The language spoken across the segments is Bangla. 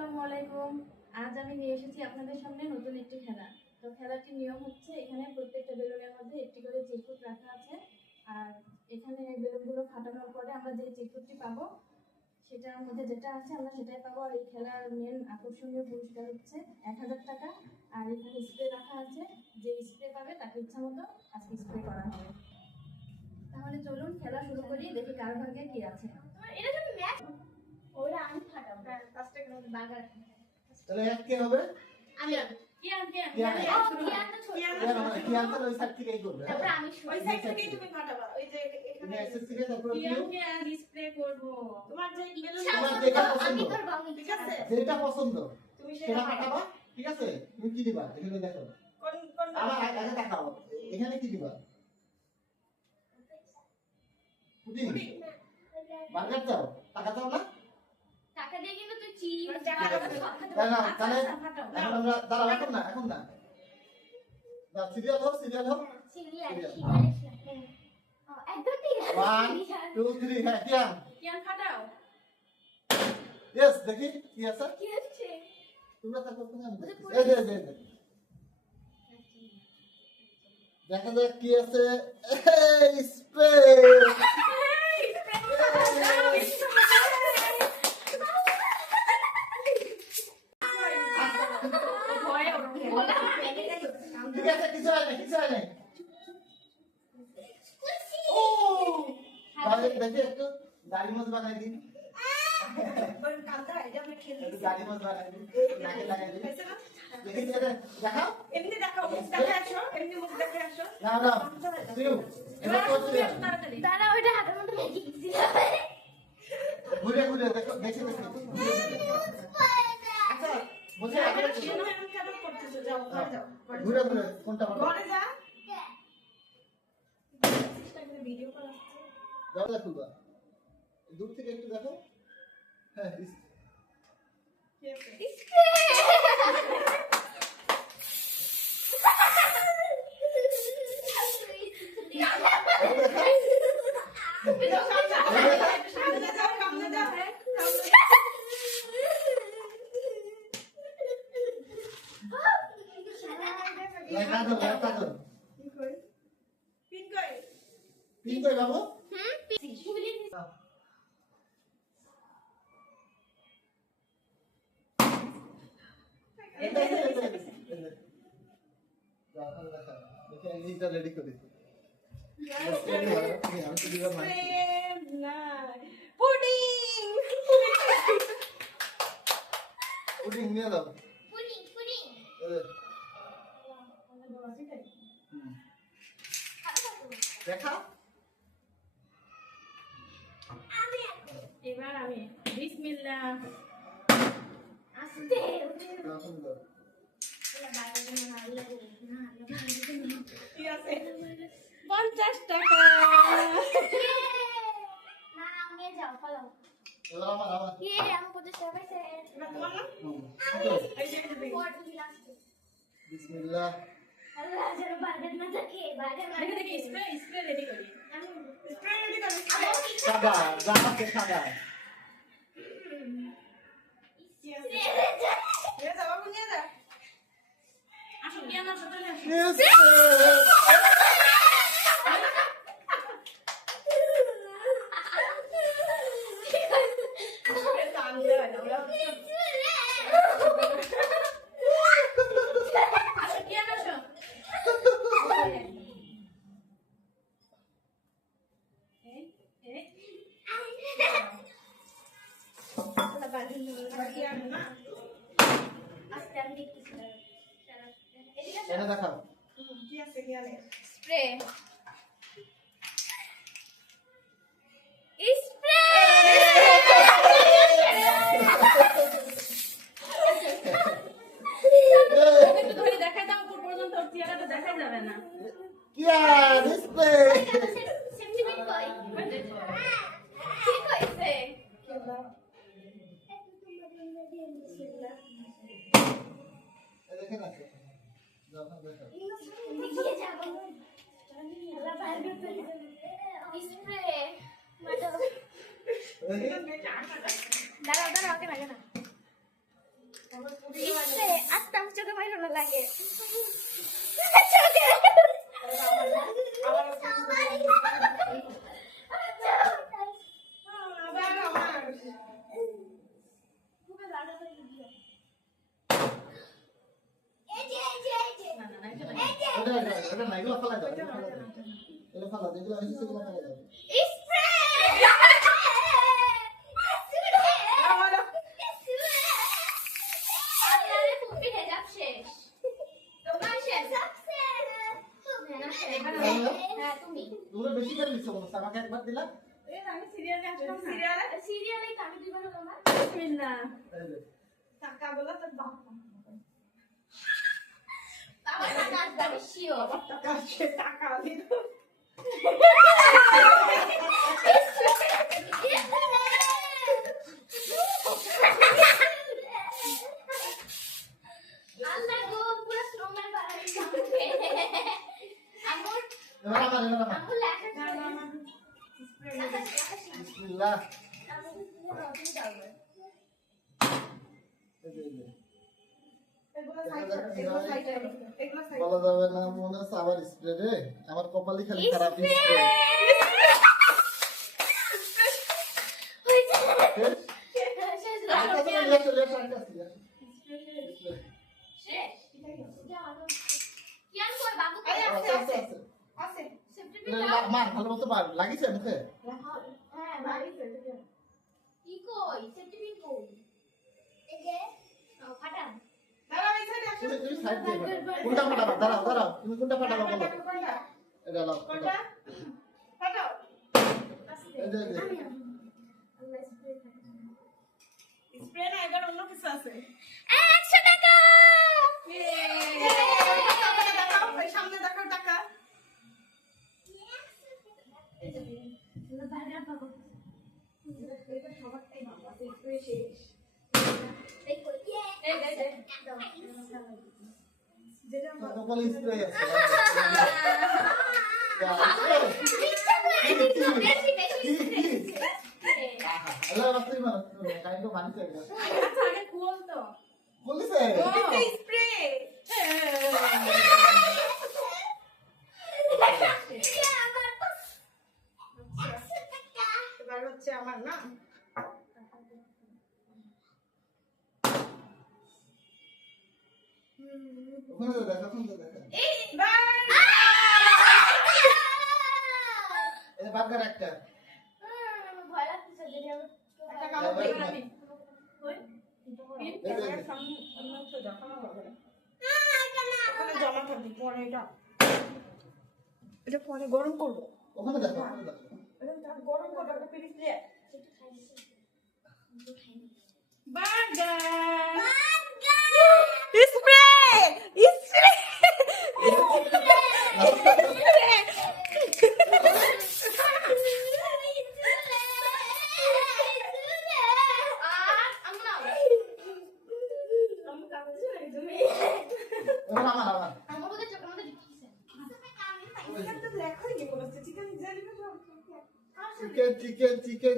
আসসালামু আলাইকুম। আজ আমি নিয়ে এসেছি আপনাদের সামনে নতুন একটি খেলা। তো খেলাটির নিয়ম হচ্ছে এখানে প্রত্যেকটা বেলুনের মধ্যে একটি করে চিরকুট রাখা আছে। আর এখানে বেলুনগুলো ফাটানোর পরে আমরা যে চিরকুটটি পাবো সেটার মধ্যে যেটা আছে আমরা সেটাই পাবো। আর এই খেলার মেন আকর্ষণীয় পুরস্কার হচ্ছে 1000 টাকা। আর এখানে স্প্রে রাখা আছে, যে স্প্রে পাবে তাকে ইচ্ছা মতো আজকে স্প্রে করা হবে। তাহলে চলুন খেলা শুরু করি, দেখি কার ভাগ্যে কি আছে। এটা যদি ম্যাচ ওরা আমি ফাটাবো। হ্যাঁ, পাঁচটা করে বাগার। তাহলে এক কে হবে? আমি কি আনতে কি আনতে ছোট কি আনতে ওই সাইড থেকেই করবে। তারপর আমি ওই সাইড থেকেই তুমি ফাটাবা। ওই যে তুমি এখানে অ্যাক্সেস থেকে তারপর কি কি আনতে আজ স্প্রে করব। তোমার যে বেলুন তোমার যেটা পছন্দ, আমি করব আমি ঠিক আছে যেটা পছন্দ তুমি সেটা সেটা কাটাবা। ঠিক আছে, তুমি কি দিবা এখানে দেখো। কোন কোন আমার আগে দেখাও এখানে কি দিবা। পুডিং বার্গার চাও, টাকা চাও না? টাকা দিয়ে কিন্তু তুই চিজ টাকা না তাহলে এখন আমরা দাঁড়াও, এখন না না সিরিয়াল হোক সিরিয়াল Serial. একদম ঠিক 1 2 3 হ্যাঁ কিয়ান কিয়ান ফাটাও। ইয়েস দেখি কি আছে। কি হচ্ছে তোমরা থাকো তুমি আমি দেখছি। এই যে দেখা যাক কি আছে। এই স্প্রে ঠিক আছে, কিছু হয় না ও তাহলে দেখি একটু দাড়ি মোজ বানাই দিন। কোন কাঁদা এটা আমরা খেলি একটু দাড়ি মোজ বানাই দিন, নাকে লাগাই দিন। হয়েছে না দেখি দেখাও। এমনি দেখাও মুখ দেখে আসো এমনি মুখ দেখে আসো না তুই এবার তো তুই তাড়াতাড়ি দাঁড়া ওইটা হাতের মধ্যে রেখে দিছি ঘুরে দেখো দেখি আচ্ছা বলছি আগে কেন এরকম কেন করতেছো যাও ঘরে যাও ঘুরে কোনটা বলো ঘরে যা চেষ্টা করে ভিডিও করা যাও দেখো বা দূর থেকে একটু দেখো। হ্যাঁ কি আছে সামনে যাও হ্যাঁ কাজল পিন কই পিন করে বাবু। রেডি করে পুডিং পুডিং নিয়ে দাও। পুডিং দেখা এবার আমি বিসমিল্লাহ। আস্তে সুন্দর। কি আছে 50 টাকা। না আমি যাও ফলো এবার আমার আমি কোথায় সবাইছে এবার তোমার না এই যে বিসমিল্লাহ। আল্লাহ যেন বার্গার না থাকে বার্গার না দেখি স্প্রে রেডি করি। আমি স্প্রে রেডি করো সাদা জামাতে সাদা। কি আছে নিয়ে যাও বাবু নিয়ে যা আসো কিয়ান আসো, চলে আসো। টান দেয় না ওরা আসো কিয়ান আসো। বাকি আর না আস্তে আমি দেখতেছি এটা দেখাও। কি আছে কি আছে স্প্রে ওকে একটু ধরে দেখাই দাও, উপর পর্যন্ত ওর চেহারাটা দেখা যাবে না। কি আর স্প্রে সেন্টিমেন্ট কই কি কইছে দেখেন আছে যখন দেখো দিকে যাব আল্লাহ বার্গার তৈরি স্প্রে দাঁড়াও দাঁড়াও আগে লাগে না লাগে না না না এটা না। এটা না, এগুলো ফেলাই দাও, এগুলো ফেলাই দাও। এগুলো ফেলাই দাও, যেগুলো হয়েছে সেগুলো ফেলাই দাও। হ্যাঁ তুমি তোমরা বেশি করে দিচ্ছ মনে হচ্ছে, আমাকে একবার দিলা। এই আমি সিরিয়ালে আসলাম না। সিরিয়ালে তো আমি দুইবার হলো না বিসমিল্লাহ। এই যে, টাকা বলা তোর বাপ। আমার টাকা আসবে আমি শিওর টাকা সে টাকা দিল। আল্লাহ গো পুরো শ্রমের বাড়াই আঙ্গুর এবার আমার, এবার আমার। আঙ্গুর লেখা না না না। বিসমিল্লাহ। এই যে, এই যে। এগুলো সাইড এগুলো সাইড এগুলো সাইড বলা যাবে না, মনে হচ্ছে আবার স্প্রে রে। আমার কপালই খালি খারাপ স্প্রে। আছে। মা ভালো মতো লাগিছে মুখে। দাঁড়াও এই সাইডে আসো। তুমি সাইড দিয়ে কোনটা ফাটাবা? দাঁড়াও দাঁড়াও, তুমি কোনটা ফাটাবা বলো। কোনটা? এটা লাও। কোনটা? ফাটাও। এই যে, এই যে। স্প্রে না, এবার অন্য কিছু আছে। দেখাও, ওই সামনে দেখাও টাকা। এটা সবারটাই ভালো আছে, স্প্রে শেষ। যেটা কপালে স্প্রে আছে। আল্লাহ রাস্তায় মানুষ কাইন্ড অফ মানিছে এটা। আচ্ছা আগে খুল তো। বলিছে এটা স্প্রে। এবার হচ্ছে আমার না। ওখানে তো দেখা, ওখানে তো দেখা। এই বার্গার একটা। একটা কালো এই করে যে, পিন? ক্যামেরার সামনে অন্য কিছু দেখানো হবে না। ওখানে জমা থাকবে পরে এটা। এটা পরে গরম করবো। ওখানে দেখো, ওখানে দেখো। এটা গরম করবো, একটা পিরিচ দিয়ে। বার্গার। স্প্রে! স্প্রে! ওখানে আমার। এটা তো লেখাই নেই কোনো চিকেন জেলি তো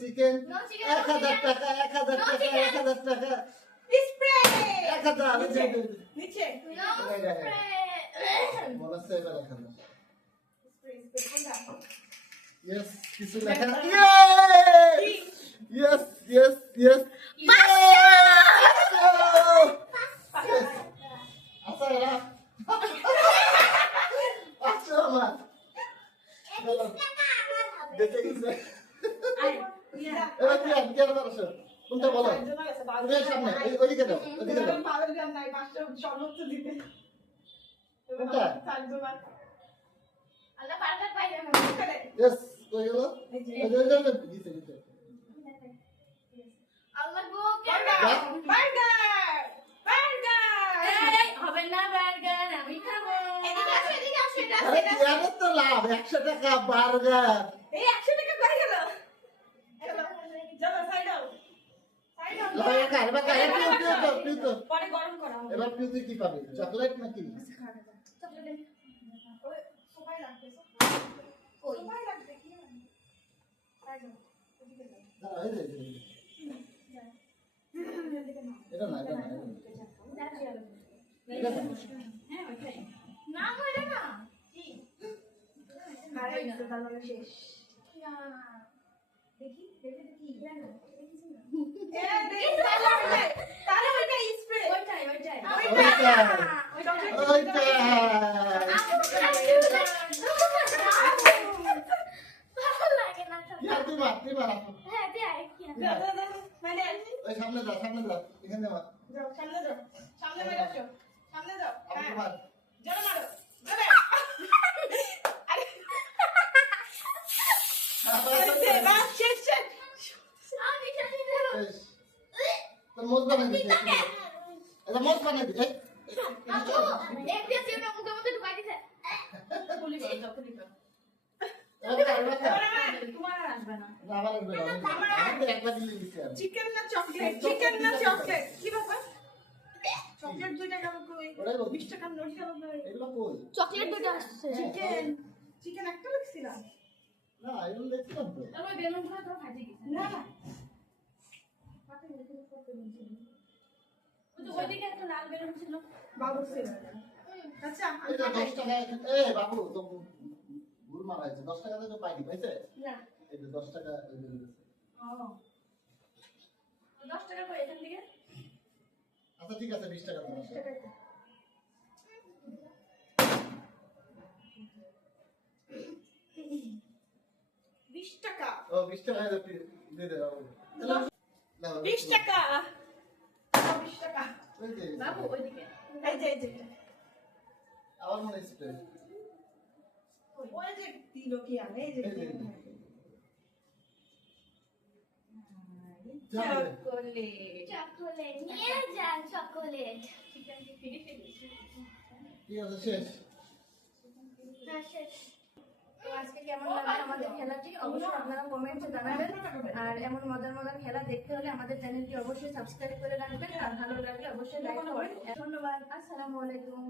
চিকেন। 1000 টাকা, 1000 টাকা, 1000 টাকা। স্প্রে 1000। নিচে মনে হচ্ছে এবার 1000। স্প্রে কোনটা Yes, কিছু লেখা না। Yes. আচ্ছা এরা। আচ্ছা আমার। দেখে গেছে। এবার কি আর পারছো? কোনটা বলো? তুমি এর সামনে, ওইদিকে দাও, ওইদিকে দাও। কোনটা? Yes, কই গেল? এই যে, দিছে। এই, হবে না বার্গার, আমি খাবো। আরে কি তো লাভ, 100 টাকা বার্গার। এবার পিউ তো। পরে গরম করা হবে এবার পিউ তুই কি পাবি? চকলেট নাকি? ওই সোফায় রাখবে সোফায় রাখবে কি হবে দাঁড়া, এই যে। এটা না। বানানো শেষ। দেখি দেখি না তাহলে ওইটা স্প্রে। ওইটাই ওইটাই। ভালো লাগে না তো। কি আর তুই মার আপু। হ্যাঁ দেখ কি না মানে ওই সামনে যা এখানে মার যাও সামনে যাও, সামনে বের আসো, সামনে যাও। আপু হ্যাঁ মার জোরে মারো, জোরে। আরে বাস শেষ শেষ। আমি জানি না বেশ তোর মোজ বানাই দিতে এটা মোজ বানাই দিতে আপু এফডিএস এর মুখের মধ্যে ঢুকাই দিছে পুলিশ পুলিশ তোমার আর আসবে না। না আমার একবার আমি তো একবার দিলে দিতে আর চিকেন না চকলেট, চিকেন না চকলেট, কি ব্যাপার? চকলেট 2 টাকা কই? ওরাই বল 20 টাকার নোট গেল কই? এগুলো কই চকলেট দুটো আসছে চিকেন, চিকেন একটা লিখছিলাম। না এগুলো দেখছিলাম তো তারপর বেলুনগুলো তো ফাটে গেছে। না না, ওই যে ওইদিকে একটা লাল বেলুন ছিল। বাবু ছিল। আচ্ছা, আমি এটা পাঠাই। 10 টাকা বাবু তো ভুল মারা হয়েছে 10 টাকাতে তো পাইনি পাইছে না, এই যে 10 টাকা এই যে ও 10 টাকা করে এখান থেকে। আচ্ছা ঠিক আছে 20 টাকা দাও 20 টাকা। বিশ টাকা, ও 20 টাকা দিয়ে দে বাবু 20 টাকা, 20 টাকা। ওই যে বাবু ওইদিকে। এই যে, এই যে, আবার মনে হচ্ছে ওই যে দিল কি আমি, এই যে, এই যে। চকোলেট। চকোলেট নিয়ে যান চকোলেট চিকেন কি ফিরে ফেলেছি। ঠিক আছে শেষ না শেষ তো আজকে কেমন লাগলো আমাদের খেলাটি অবশ্যই আপনারা কমেন্টে জানাবেন। আর এমন মজার মজার খেলা দেখতে হলে আমাদের চ্যানেলটি অবশ্যই সাবস্ক্রাইব করে রাখবেন। আর ভালো লাগলে অবশ্যই লাইক করবেন। ধন্যবাদ। আসসালামু আলাইকুম।